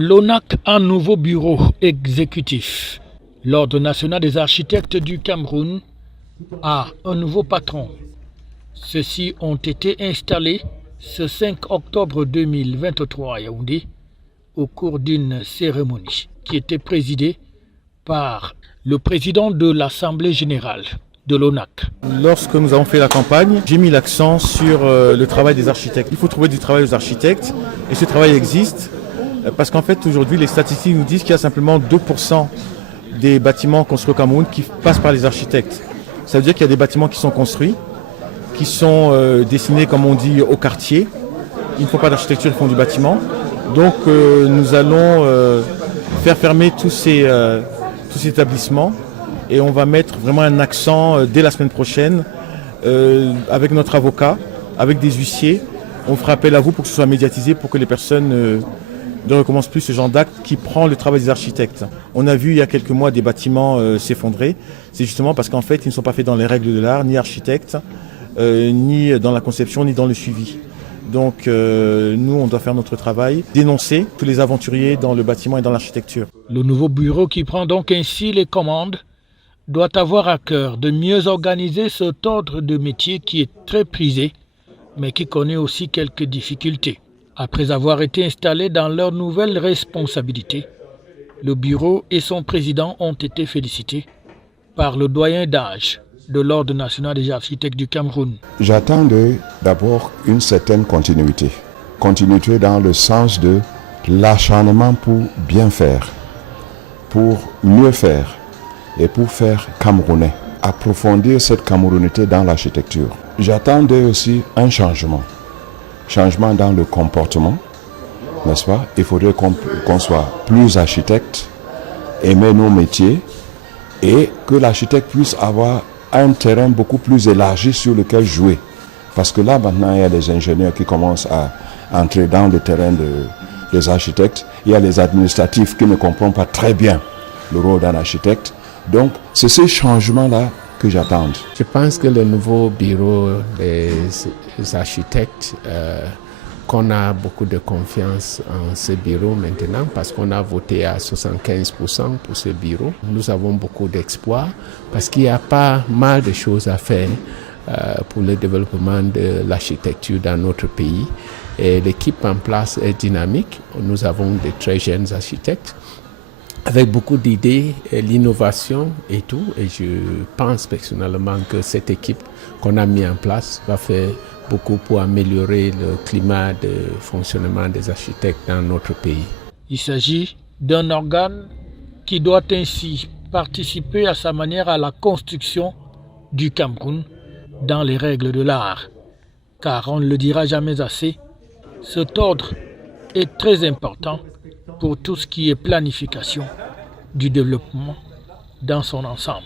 L'ONAC a un nouveau bureau exécutif. L'Ordre national des architectes du Cameroun a un nouveau patron. Ceux-ci ont été installés ce 5 octobre 2023 à Yaoundé au cours d'une cérémonie qui était présidée par le président de l'Assemblée générale de l'ONAC. Lorsque nous avons fait la campagne, j'ai mis l'accent sur le travail des architectes. Il faut trouver du travail aux architectes et ce travail existe parce qu'en fait aujourd'hui les statistiques nous disent qu'il y a simplement 2% des bâtiments construits au Cameroun qui passent par les architectes. Ça veut dire qu'il y a des bâtiments qui sont construits, qui sont dessinés comme on dit au quartier. Ils ne font pas d'architecture, ils font du bâtiment. Donc nous allons faire fermer tous ces établissements et on va mettre vraiment un accent dès la semaine prochaine avec notre avocat, avec des huissiers. On fera appel à vous pour que ce soit médiatisé, pour que les personnes ne recommencent plus ce genre d'acte qui prend le travail des architectes. On a vu il y a quelques mois des bâtiments s'effondrer. C'est justement parce qu'en fait ils ne sont pas faits dans les règles de l'art, ni architectes, ni dans la conception, ni dans le suivi. Donc nous, on doit faire notre travail, dénoncer tous les aventuriers dans le bâtiment et dans l'architecture. Le nouveau bureau qui prend donc ainsi les commandes doit avoir à cœur de mieux organiser cet ordre de métier qui est très prisé, mais qui connaît aussi quelques difficultés. Après avoir été installés dans leurs nouvelles responsabilités, le bureau et son président ont été félicités par le doyen d'âge de l'Ordre national des architectes du Cameroun. J'attends d'abord une certaine continuité. Continuité dans le sens de l'acharnement pour bien faire, pour mieux faire et pour faire camerounais. Approfondir cette camerounité dans l'architecture. J'attends aussi un changement. Changement dans le comportement, n'est-ce pas? Il faudrait qu'on soit plus architecte, aimer nos métiers et que l'architecte puisse avoir un terrain beaucoup plus élargi sur lequel jouer. Parce que là, maintenant, il y a des ingénieurs qui commencent à entrer dans le terrain des architectes. Il y a les administratifs qui ne comprennent pas très bien le rôle d'un architecte. Donc, c'est ces changements-là que j'attends. Je pense que le nouveau bureau des architectes, qu'on a beaucoup de confiance en ce bureau maintenant parce qu'on a voté à 75% pour ce bureau. Nous avons beaucoup d'espoir parce qu'il y a pas mal de choses à faire pour le développement de l'architecture dans notre pays. Et l'équipe en place est dynamique. Nous avons de très jeunes architectes avec beaucoup d'idées, l'innovation et tout. Et je pense personnellement que cette équipe qu'on a mis en place va faire beaucoup pour améliorer le climat de fonctionnement des architectes dans notre pays. Il s'agit d'un organe qui doit ainsi participer à sa manière à la construction du Cameroun dans les règles de l'art. Car on ne le dira jamais assez, cet ordre est très important pour tout ce qui est planification du développement dans son ensemble.